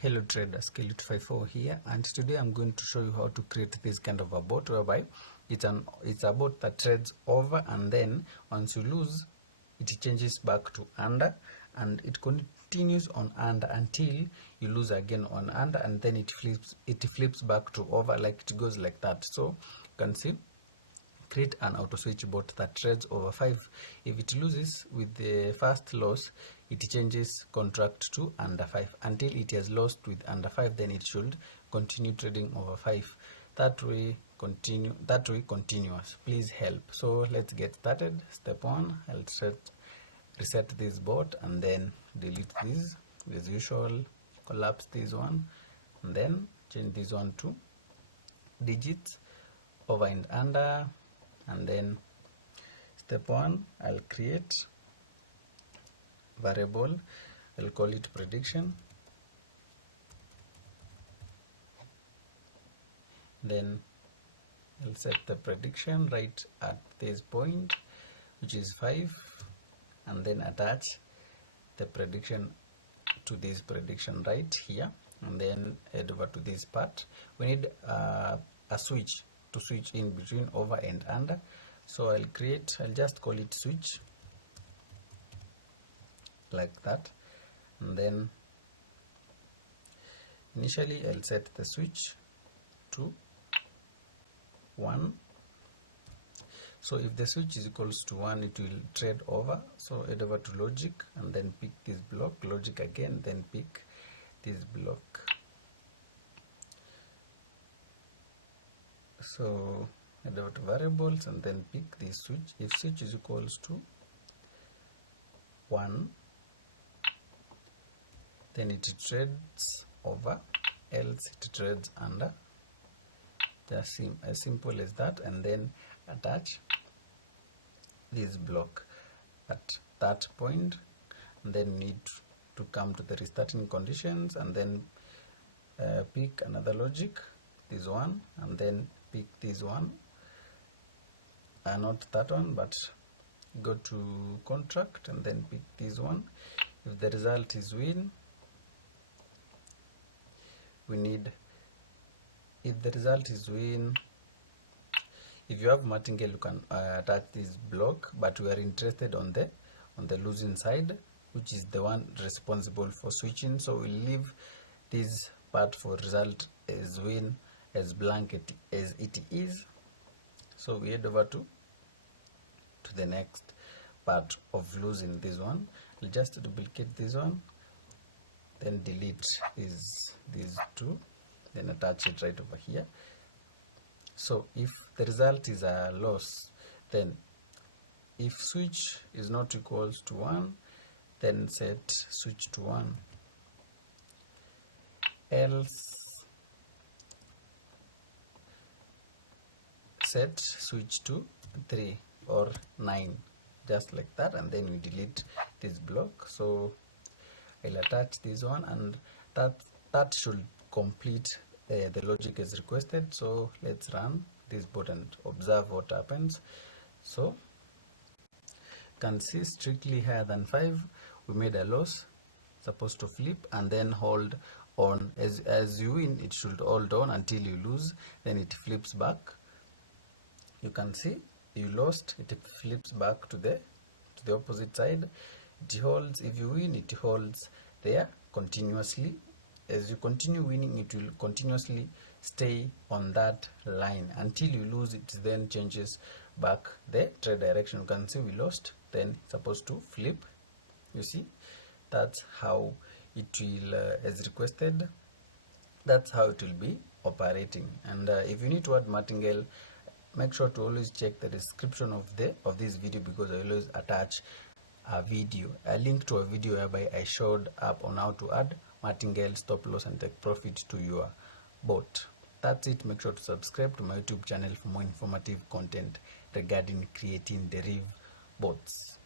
Hello traders, Kelly254 here, and today I'm going to show you how to create this kind of a bot whereby it's a bot that trades over, and then once you lose it changes back to under, and it continues on under until you lose again on under, and then it flips back to over, like it goes like that. So you can see, create an auto switch bot that trades over 5. If it loses with the first loss, it changes contract to under 5 until it has lost with under 5, then it should continue trading over 5. That way continuous. Please help. So let's get started. Step 1, I'll reset this bot and then delete this as usual, collapse this one, and then change this one to digits over and under. And then step 1, I'll create variable, I'll call it prediction. Then I'll set the prediction right at this point, which is 5, and then attach the prediction to this prediction right here, and then head over to this part. We need a switch to switch in between over and under, so I'll just call it switch like that, and then initially I'll set the switch to 1. So if the switch is equals to 1, it will trade over. So head over to logic and then pick this block, logic again, then pick this block. So head over to variables and then pick this switch. If switch is equals to 1, then it trades over, else it trades under. Just as simple as that, and then attach this block at that point, and then need to come to the restarting conditions and then pick another logic, this one, and then pick this one, not that one, but go to contract and then pick this one. If the result is win, if the result is win, if you have martingale, you can attach this block, but we are interested on the losing side, which is the one responsible for switching. So we'll leave this part for result as win as blank as it is. So we head over to the next part of losing this one. We'll just duplicate this one, then delete these two, then attach it right over here. So if the result is a loss, then if switch is not equals to 1, then set switch to 1, else set switch to 3 or 9, just like that, and then we delete this block. So I'll attach this one, and that should complete the logic as requested. So let's run this bot and observe what happens. So you can see strictly higher than 5, we made a loss, supposed to flip and then hold on. As you win, it should hold on until you lose, then it flips back. You can see you lost, it flips back to the opposite side. It holds. If you win, it holds there continuously. As you continue winning, it will continuously stay on that line until you lose. It then changes back the trade direction. You can see we lost, then it's supposed to flip. You see, that's how it will, as requested, that's how it will be operating. And if you need to add martingale, make sure to always check the description of this video, because I always attach a link to a video whereby I showed up on how to add martingale, stop loss, and take profit to your bot. That's it. Make sure to subscribe to my YouTube channel for more informative content regarding creating Deriv bots.